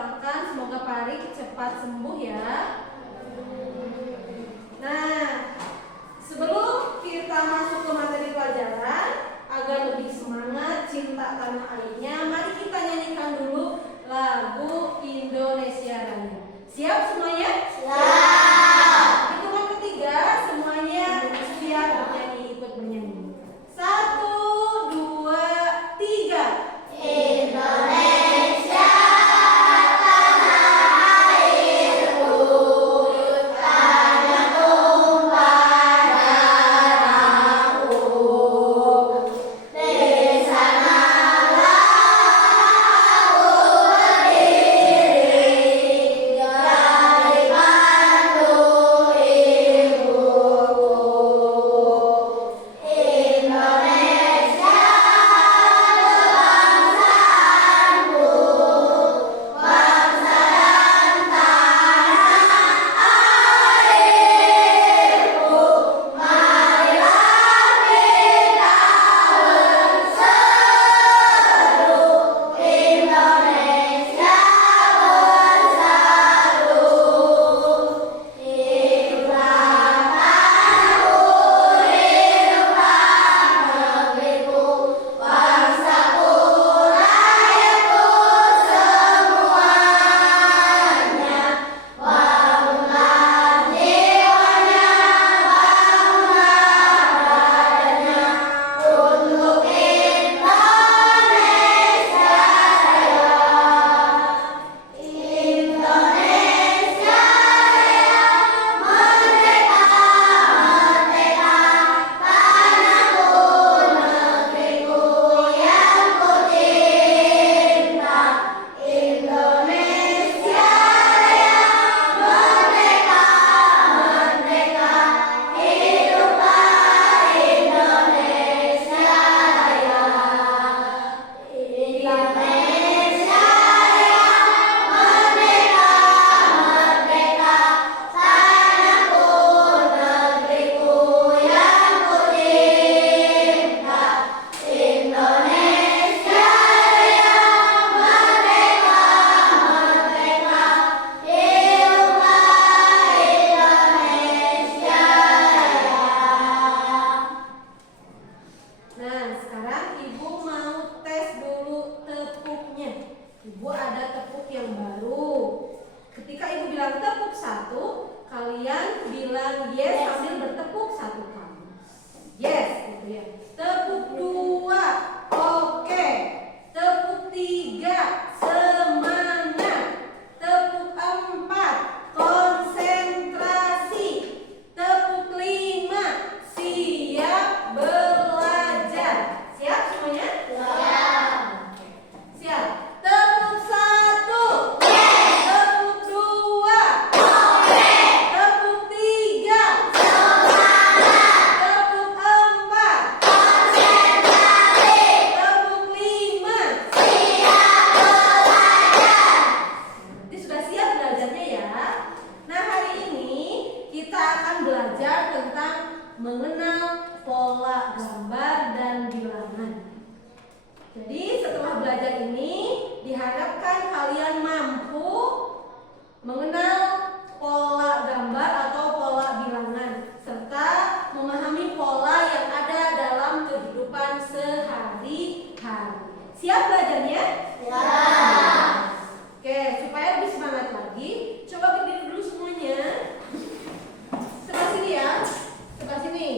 doakan semoga Pak Arik cepat sembuh ya. Nah, sebelum kita masuk ke materi pelajaran, agar lebih semangat cinta tanah airnya, mari kita nyanyikan dulu lagu Indonesia Raya. Siap semuanya? Siap. Hitungan ketiga, semuanya siap bernyanyi, ikut bernyanyi. 1, 2, 3. Indonesia tanah airku, tanah tumpah darahku. Di sanalah aku berdiri, dari mandu ibuku. Indonesia bangsaku, bangsa dan tanah airku. Marilah kita berseru, Indonesia bersatu. Hiduplah tanahku, hiduplah negeriku, bangsaku, rakyatku semuanya. Bangunlah jiwanya, bangunlah badannya, untuk Indonesia Raya. Indonesia Raya, merdeka, merdeka, tanahku, negeriku yang ku cinta. Indonesia Raya, merdeka, merdeka, hiduplah Indonesia Raya. Indonesia Raya, merdeka, merdeka, tanahku, negeriku yang ku cinta. Indonesia Raya, merdeka, merdeka, hiduplah Indonesia Raya. Nah, sekarang Ibu mau tes dulu tepuknya. Ibu ada tepuk yang baru. Ketika Ibu bilang tepuk 1, kalian bilang yes sambil bertepuk 1 kali. Yes, gitu ya. Tepuk 2, oke. Tepuk 3, semangat. Tepuk 4, konsentrasi. Tepuk 5, siap belajar. Siap semuanya? Siap. Oke. Siap. Tepuk 1, tepuk 2, tepuk 3, tepuk 4, Konsentrasi, tepuk 5. siap belajar. Nanti sudah siap belajarnya ya. Nah, hari ini kita akan belajar tentang mengenal pola gambar dan bilangan. Jadi setelah belajar ini diharapkan kalian mampu mengenal pola gambar atau pola bilangan serta memahami pola yang ada dalam kehidupan sehari-hari. Siap belajarnya? Siap. Oke, supaya lebih semangat lagi, coba berdiri dulu semuanya. Sebelah sini ya, sebelah sini.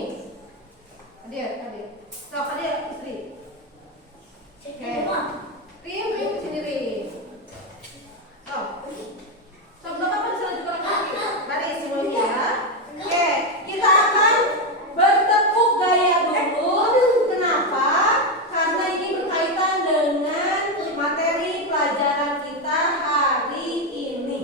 Adik. Sok, adik, istri. Oke. Rim ke sini, Rim. Sok. Sok, nggak apa-apa, bisa lanjut lagi. Baris semuanya ya. Oke, kita akan bertepuk gaya dulu. Kenapa? Karena ini berkaitan dengan materi pelajaran kita hari ini.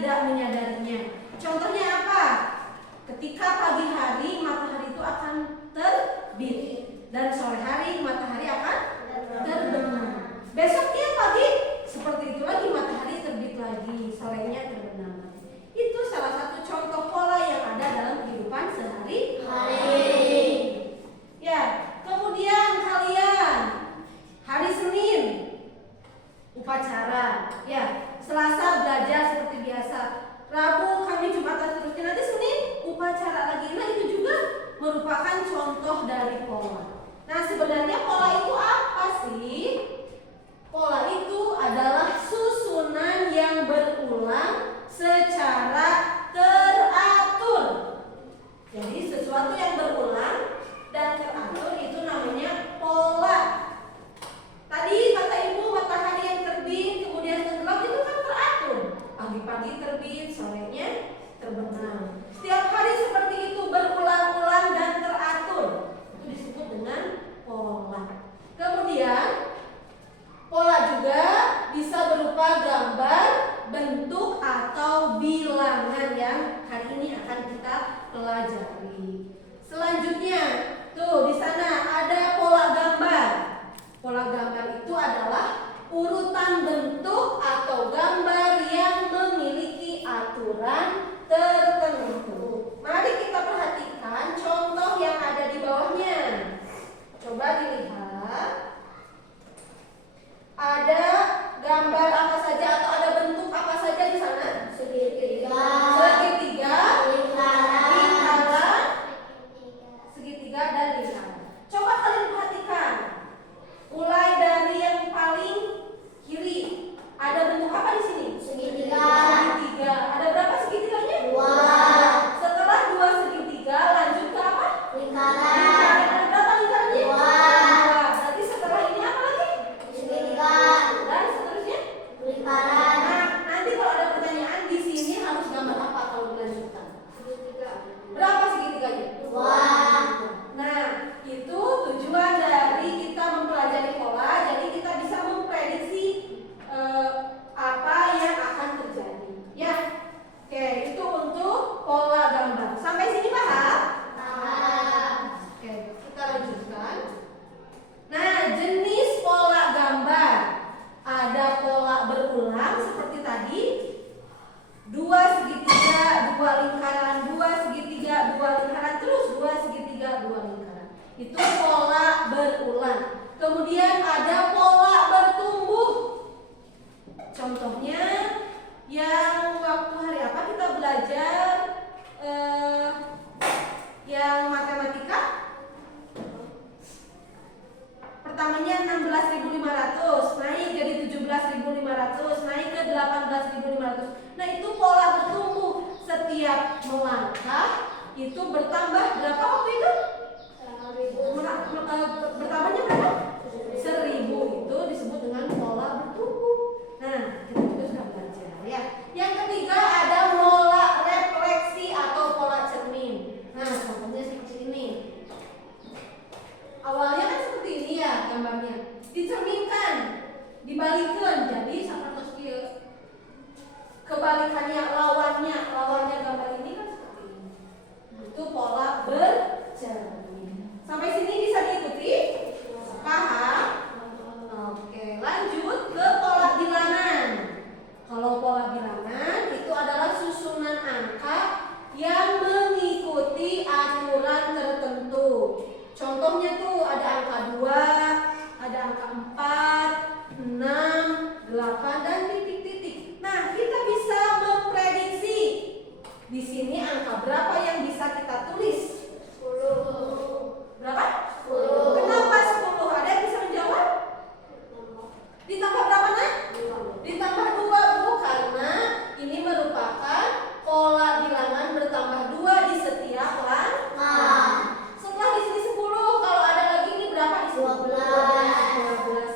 tidak menyadarinya. Contohnya apa? Ketika pagi hari matahari itu akan terbit dan sore hari matahari akan terbenam. Besoknya pagi seperti itu lagi, matahari terbit lagi, sorenya terbenam lagi. Itu salah satu contoh pola yang ada dalam kehidupan sehari-hari. Ya, kemudian kalian hari Senin upacara, ya. Selasa belajar seperti biasa. Rabu, Kamis, Jumat, dan seterusnya. Nanti Senin upacara lagi. Nah, itu juga merupakan contoh dari pola. Nah, sebenarnya pola itu apa sih? Pola itu adalah susunan yang berulang secara teratur. Jadi sesuatu yang berulang dan teratur itu namanya pola. Tadi kata ibu matahari yang terbit kemudian tenggelam itu kan teratur. Pagi-pagi terbit, sorenya terbenam. Setiap hari seperti itu berulang-ulang dan teratur. Itu disebut dengan pola. Kemudian pola juga bisa berupa gambar, bentuk atau bilangan yang hari ini akan kita pelajari. Selanjutnya, tuh di sana ada pola gambar. Pola gambar itu adalah urutan bentuk atau gambar yang memiliki aturan tertentu. Mari kita perhatikan contoh yang ada di bawahnya. Coba dilihat. Ada gambar apa saja atau ada bentuk apa saja di sana? Segitiga. Segitiga, Lingkaran. segitiga dan lingkaran. Coba kalian perhatikan. Mulai dari yang paling kiri. Ada bentuk apa di sini? Segitiga. Segitiga. Ada berapa segitiganya? 2. Setelah 2 segitiga lanjut ke apa? Lingkaran. Ada berapa lingkarannya? 2. 2. Berarti setelah ini apa lagi? Segitiga. Dan seterusnya? Lingkaran. Nah, nanti kalau ada pertanyaan di sini harus gambar apa kalau dilanjutkan? Berapa segitiganya? 2. Nah, itu tujuan dari kita mempelajari pola. Jadi kita bisa memprediksi apa yang akan terjadi. Ya, oke, itu untuk pola gambar. Sampai sini paham? Oke, kita lanjutkan. Nah, jenis pola gambar. Ada pola berulang seperti tadi. 2 segitiga, 2 lingkaran, 2 segitiga, 2 lingkaran, terus 2 segitiga, 2 lingkaran. Itu pola berulang. Kemudian ada pola bertumbuh. Contohnya yang waktu hari apa kita belajar yang matematika? Pertamanya 16.500, naik jadi 17.500, naik ke 18.500. Nah, itu pola bertumbuh. Setiap melangkah itu bertambah berapa waktu itu? Bertambahnya berapa? 1.000. Itu disebut dengan pola bertumbuh. Nah, kita juga sudah belajar ya. Yang ketiga ada pola refleksi atau pola cermin. Nah, contohnya seperti ini. Awalnya kan seperti ini ya gambarnya. Dicerminkan, dibalikkan jadi sapertos kieu. Kebalikannya lawannya gambar ini kan seperti ini. Itu pola bercermin. Sampai sini bisa diikuti? Paham? Oke, lanjut ke pola bilangan. Kalau pola bilangan itu adalah susunan angka yang mengikuti aturan tertentu. Contohnya tuh ada angka 2, ada angka 4, 6, 8 dan titik-titik. Nah, kita bisa memprediksi di sini angka berapa yang bisa kita tulis? 10. Berapa? 10. Kenapa 10? Ada yang bisa menjawab? Ditambah berapa, Nak? Ditambah 2, Bu, karena ini merupakan pola bilangan bertambah 2 di setiap langkah. Setelah di sini 10, kalau ada lagi ini berapa di sini? 12.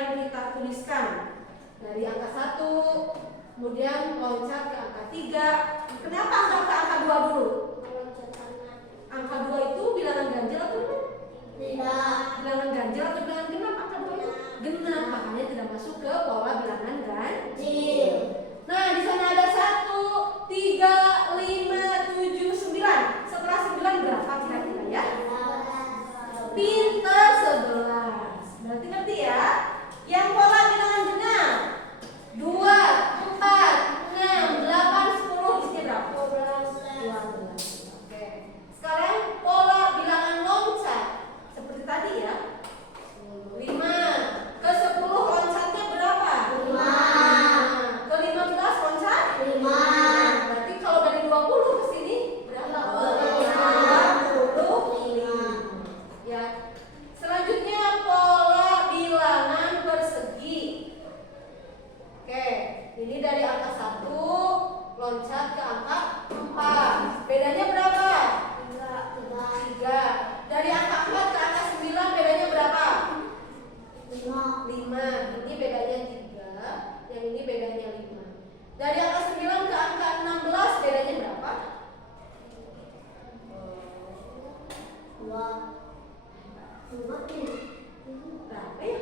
yang kita tuliskan. Dari angka 1, kemudian loncat ke angka 3. Kenapa nggak ke angka 2 dulu? Angka 2 itu bilangan ganjil atau genap? Tidak. Bilangan ganjil atau bilangan genap? Angka 2 itu genap, makanya tidak masuk ke pola bilangan ganjil. Nah, di sana ada 1, 3, 5, 7, 9. Setelah 9 berapa kira-kira ya? Pintar, 11. Berarti ngerti ya? Yang pola bilangan genap 2, 4, 6, 8, 10. Di sini berapa? 12. Oke. Sekarang pola bilangan loncat seperti tadi ya. 5 ke 10 loncatnya berapa? 5. Ke 15 loncat 5. Berarti kalau dari 20 ke sini berapa? 25. Ya. Selanjutnya pola bilangan persegi. Oke, ini dari angka 1 loncat ke angka 4. Bedanya berapa? 3. Dari angka 4 ke angka 9 bedanya berapa? 5. Ini bedanya 3, yang ini bedanya 5. Dari angka 9 ke angka 16 bedanya berapa? 2. Berapa ya?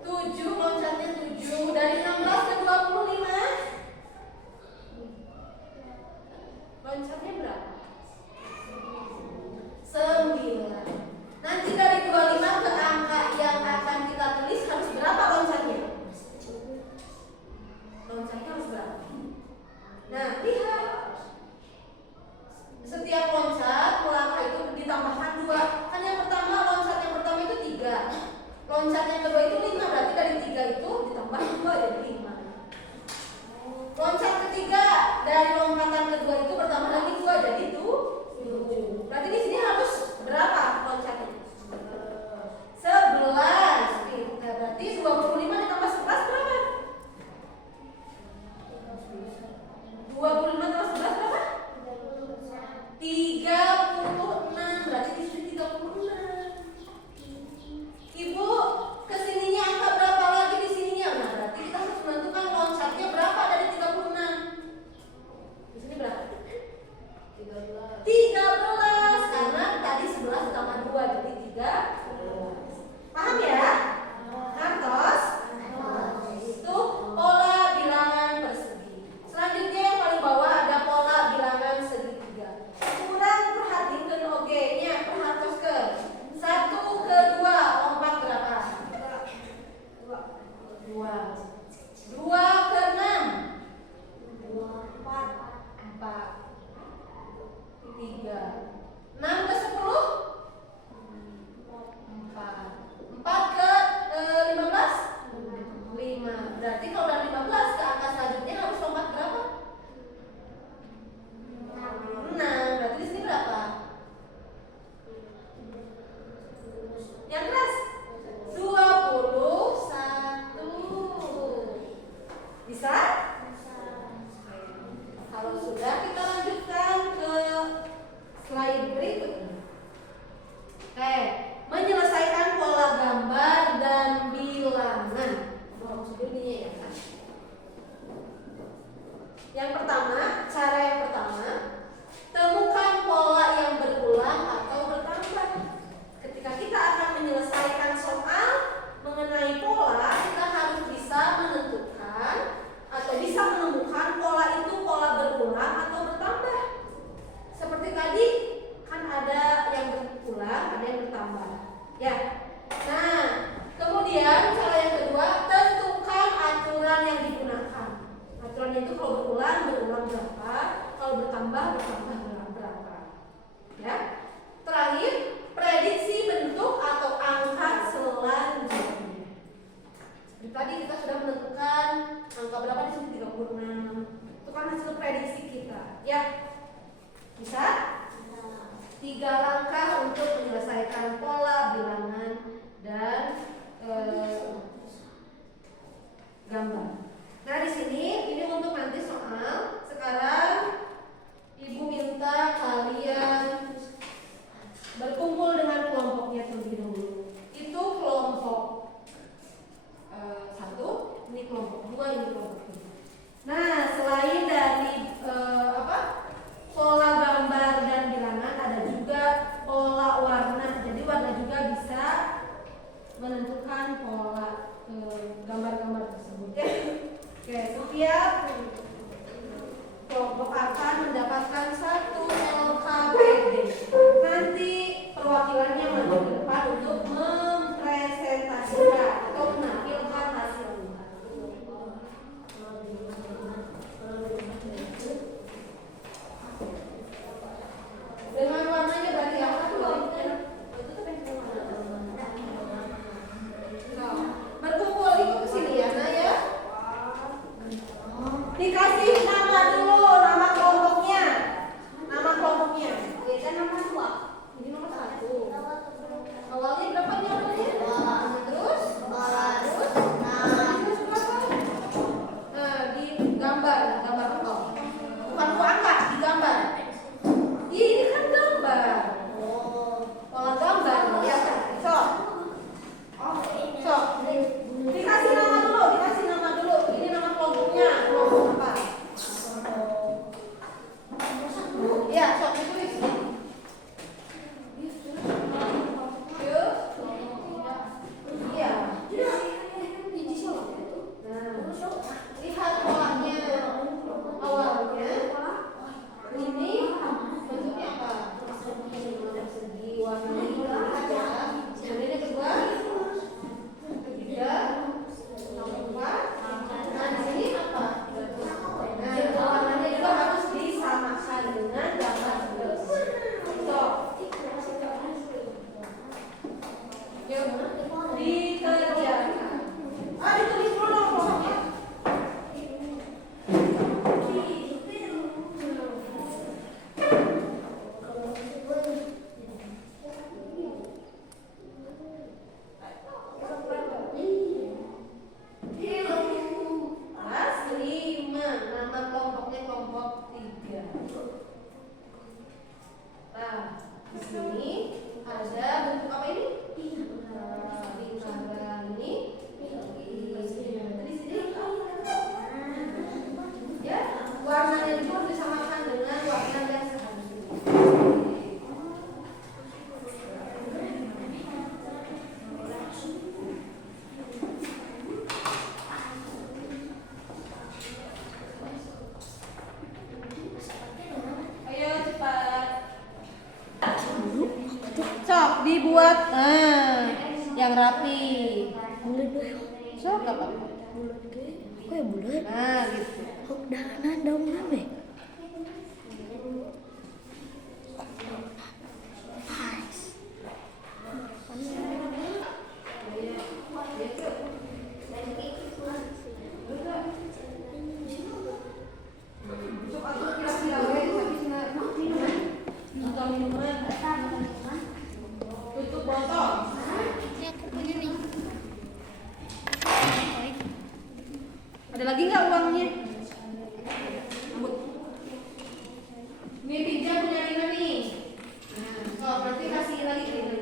7, loncatnya 7. Dari 16 ke 25 loncatnya berapa? 9. Nanti dari 25 ke angka yang akan kita tulis harus berapa loncatnya? Loncatnya harus berapa? Nah, lihat. Setiap loncat melangkah itu ditambahkan 2. Kan yang pertama, loncat yang pertama itu 3. Loncat yang kedua itu 5. Berarti dari 3 itu ditambah 2 jadi 5. Loncat ketiga dari lompatan kedua itu bertambah lagi 2 jadi 7. Berarti di sini harus berapa loncatnya? 11. Nah, berarti 25 ditambah 11 berapa? 25 tambah 11 berapa? 36. Berarti di sini 36. Ibu, kesininya angka berapa lagi di sininya? Nah, berarti kita harus menentukan loncatnya berapa dari 36. Di sini berapa? 13. Karena tadi 11 ditambah 2 jadi 13. Paham ya? Hartos? Itu pola bilangan persegi. Selanjutnya yang paling bawah ada pola bilangan segitiga. Kurang perhatikan oge-nya, perhatoskeun. 1 ke 2 lompat berapa? 2. 2 ke 6 4. 3. 6 ke 10 4. 4 ke 15 5. Berarti kalau dari 15 ke angka selanjutnya harus lompat berapa? 6. Berarti di sini berapa? Yang keras 21. Bisa? Kalau sudah kita lanjutkan ke slide berikutnya. Oke, menyelesaikan pola gambar dan bilangan. Ya. Yang pertama, cara yang pertama, temukan pola yang berulang atau bertambah. Ketika kita akan menyelesaikan soal mengenai pola, kita harus bisa menentukan atau bisa menemukan pola itu pola berulang atau bertambah. Seperti tadi kan ada yang berulang, ada yang bertambah. Ya. Nah, kemudian cara yang kedua, tentukan aturan yang digunakan. Aturannya itu kalau berulang berapa, kalau bertambah berapa. Ya. Terakhir, prediksi bentuk atau angka selanjutnya. Seperti tadi kita sudah menentukan angka berapa di sini 36. Itu kan hasil prediksi kita. Ya. Bisa? 3 langkah untuk menyelesaikan pola bilangan dan gambar. Nah, di sini ini untuk nanti soal. Sekarang Ibu minta kalian berkumpul dengan kelompoknya terlebih dahulu. Itu kelompok rapi. Bulat deh. Sok apa? Bulat deh. Kok ya bulat? Nah, gitu. Kok daun apa? Sok aku kira-kira we habis minuman. Buka minuman. Tutup botol. Ini aku punya nih. Ada lagi nggak uangnya? Ini pinjam punya Rina nih. Nah, oh, berarti kasih lagi ke Rina.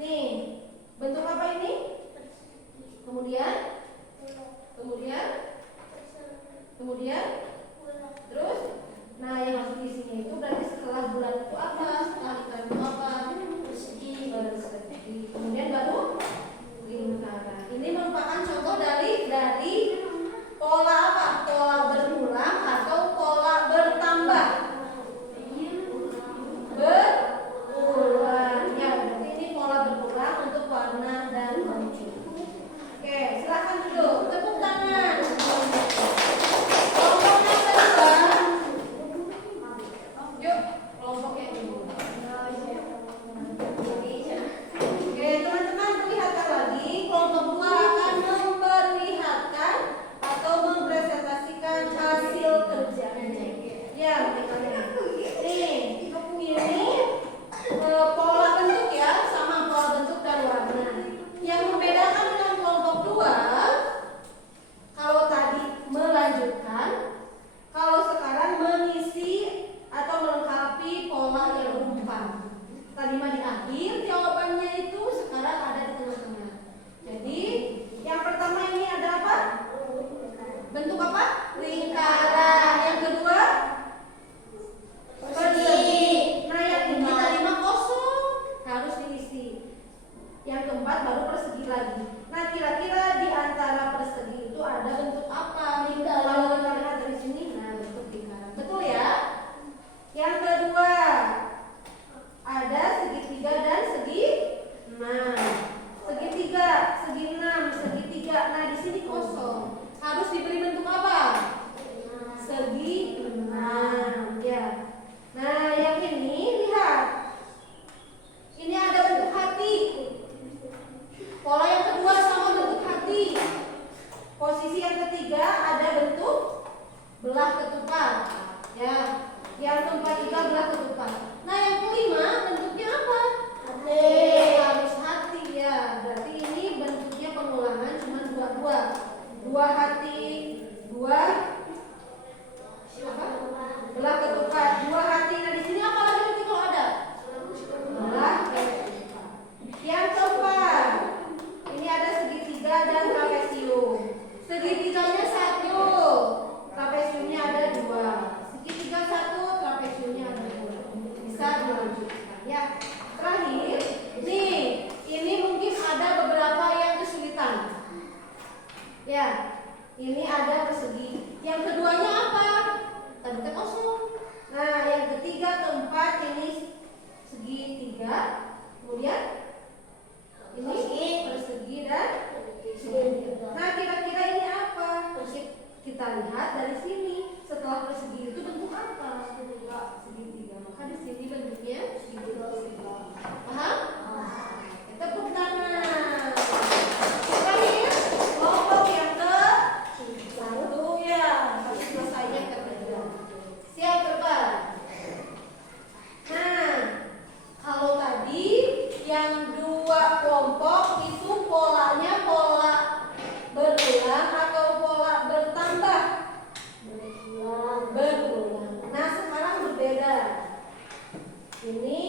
Nih, bentuk apa ini? Kemudian, terus, nah yang harus diisinya itu berarti setelah bulan itu apa? Setelah lingkaran itu apa? Persegi. Kemudian baru lingkaran. Ini merupakan contoh dari pola apa? Pola berulang atau pola bertambah? Berulang. Ya, berarti ini pola berulang untuk warna dan bentuk. Oke, silakan duduk. Tepuk tangan. Kelompoknya kedua. Yuk, kelompoknya dulu. Oke, teman-teman perlihatkan lagi. Kelompok 2 akan memperlihatkan atau mempresentasikan hasil kerjanya. Ya, nih, ini pola bentuk ya, sama pola bentuk dan warna. Yang membedakan dengan kelompok 2, kalau tadi melanjutkan, kalau sekarang mengisi atau melengkapi pola yang berumpan. Tadi mah di akhir jawabannya itu, sekarang ada di tengah-tengah. Jadi yang pertama ini ada apa? Bentuk apa? Lingkaran. Yang kedua persegi. Nah yang ini tadi mah kosong, harus diisi. Yang keempat baru persegi lagi. Nah kira-kira di antara persegi itu ada bentuk apa? Kalau kita lihat dari sini, nah bentuk lingkaran. Betul ya? Yang kedua ada segitiga dan segi 6. Segitiga, segi 6, segitiga. Nah di sini kosong. Harus diberi bentuk apa? Segi 6. Ya. Nah yang ini lihat. Ini ada bentuk hati. Pola yang kedua sama bentuk hati. Posisi yang ketiga ada bentuk belah ketupat. Ya. Yang keempat juga belah ketupat. Nah yang kelima bentuknya apa? Hati. Harus hati ya. Berarti ini bentuknya pengulangan cuma dua hati, dua apa? Belah ketupat, dua hati. Nah di sini apa lagi nanti kalau ada? Belah ketupat. Yang keempat ini ada segitiga dan trapesium. Segitiganya 1, trapesiumnya ada 2. Segitiga 1, trapesiumnya ada 2. Bisa dilanjutkan ya. Terakhir, nih ini mungkin ada beberapa yang kesulitan. Ya, ini ada persegi. Yang keduanya apa? Tadi kosong. Nah, yang ketiga, keempat ini segitiga. Kemudian ini persegi dan segitiga. Nah, kira-kira ini apa? Kita lihat dari sini. Setelah persegi itu bentuk apa? Segitiga. Maka di sini bentuknya segitiga. Paham? Tepuk tangan. Terakhir, kelompok yang ke-1 ya. Harus selesainya ketiga. Siap terbang. Nah, kalau tadi yang 2 kelompok itu polanya pola berulang atau pola bertambah? Berulang. Nah, sekarang berbeda. Ini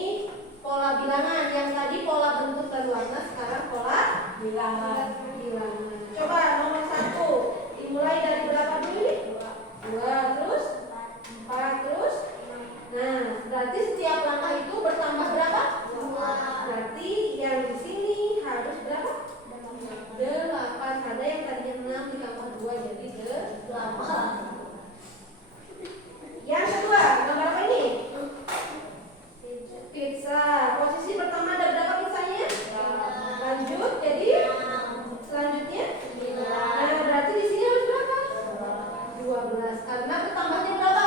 pola bilangan. Yang tadi pola bentuk dan warna, sekarang pola bilangan. Coba nomor 1. Dimulai dari berapa dulu? 2, terus 4, terus. Nah, berarti setiap langkah itu bertambah berapa? 2. Berarti yang di sini harus berapa? 8. Karena yang tadinya 6 ditambah 2 jadi 8. Yang kedua, gambar apa ini? Pizza. Posisi pertama ada berapa pizzanya? Lanjut, jadi selanjutnya? Nah, berarti di sini harus berapa? 12. Karena bertambahnya berapa?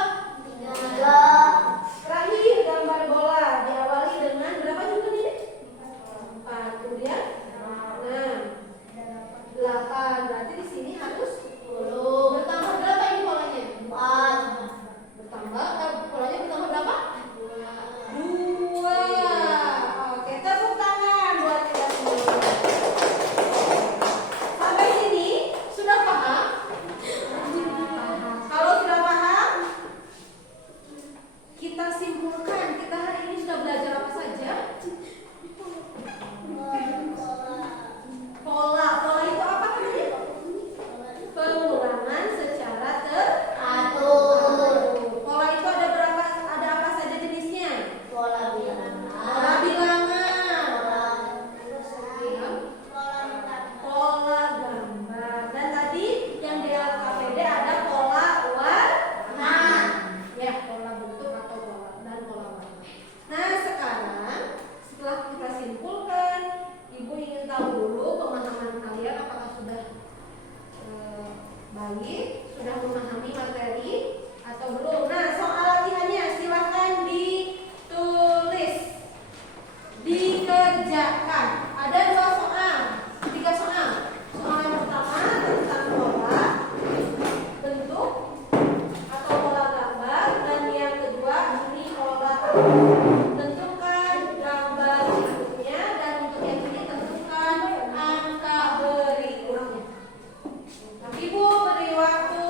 3. Terakhir gambar bola diawali dengan berapa jumlah ini? 4. Kemudian 6, 8. Berarti di sini harus 10. Bertambah berapa lagi? Sudah memahami materi atau belum? Nah, soal latihannya silahkan ditulis, dikerjakan. Ada 2 soal, 3 soal. Soal yang pertama tentang pola bentuk atau pola gambar, dan yang kedua ini pola tentukan gambar bentuknya, dan untuk yang ini tentukan angka berikutnya. Ibu beri waktu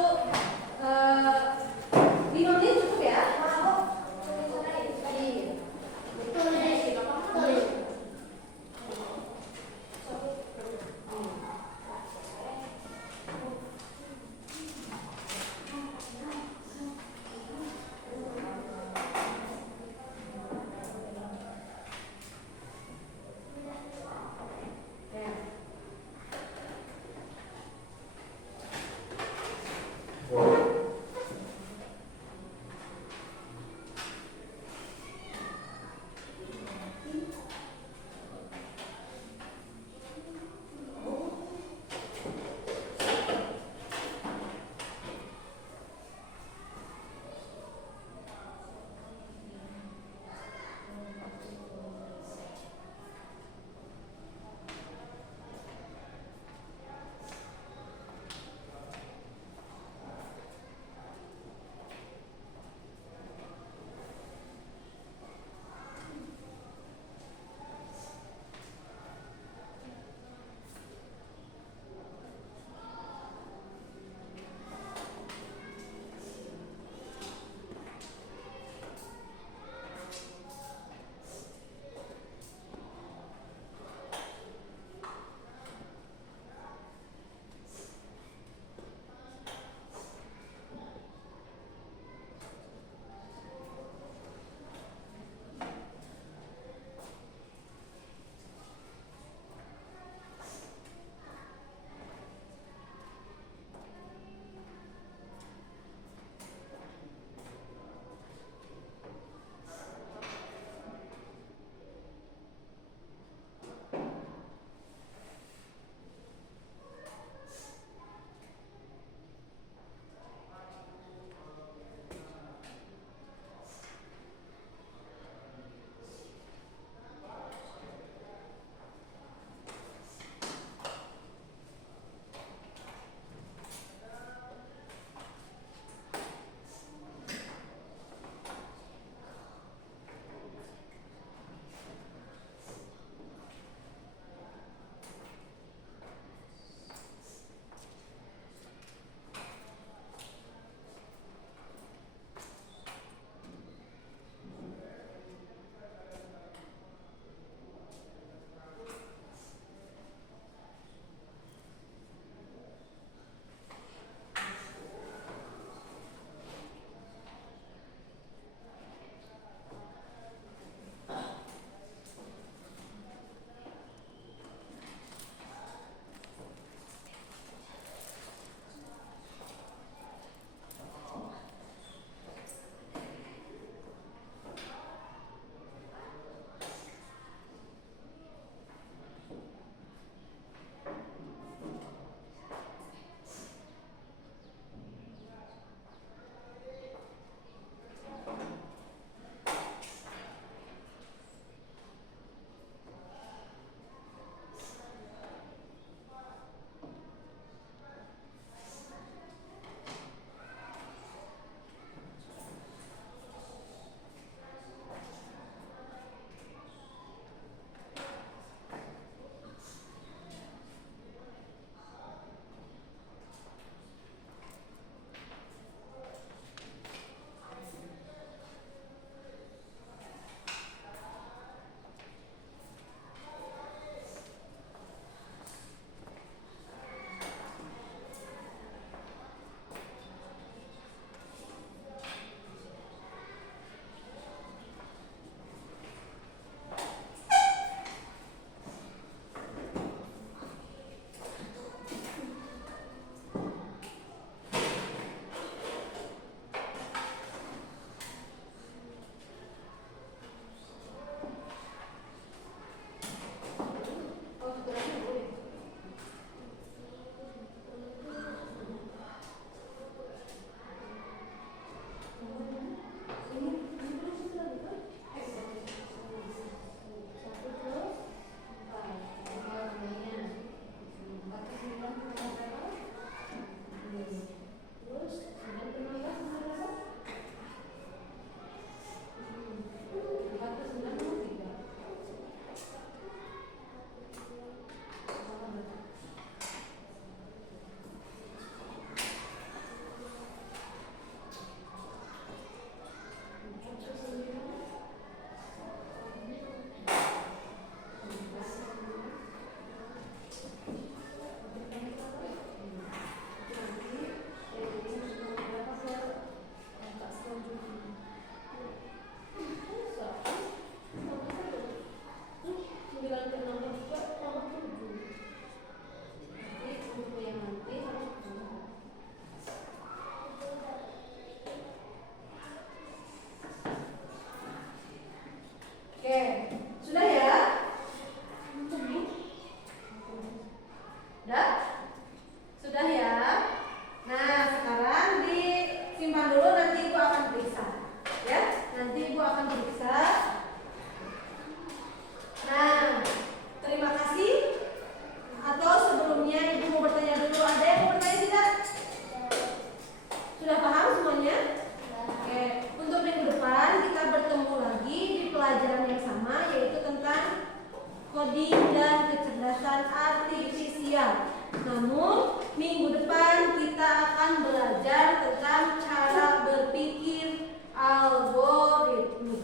dan kecerdasan artifisial. Namun, minggu depan kita akan belajar tentang cara berpikir algoritma.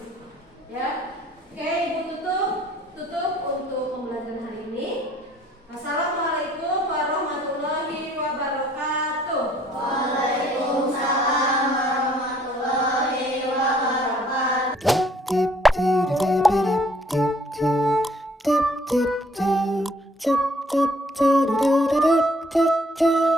Ya, oke, Ibu tutup untuk pembelajaran hari ini. Assalamualaikum warahmatullahi wabarakatuh. Waalaikumsalam warahmatullahi wabarakatuh. Tip, tip, tip, tip, tip, tip, tip, tip, tip, tip.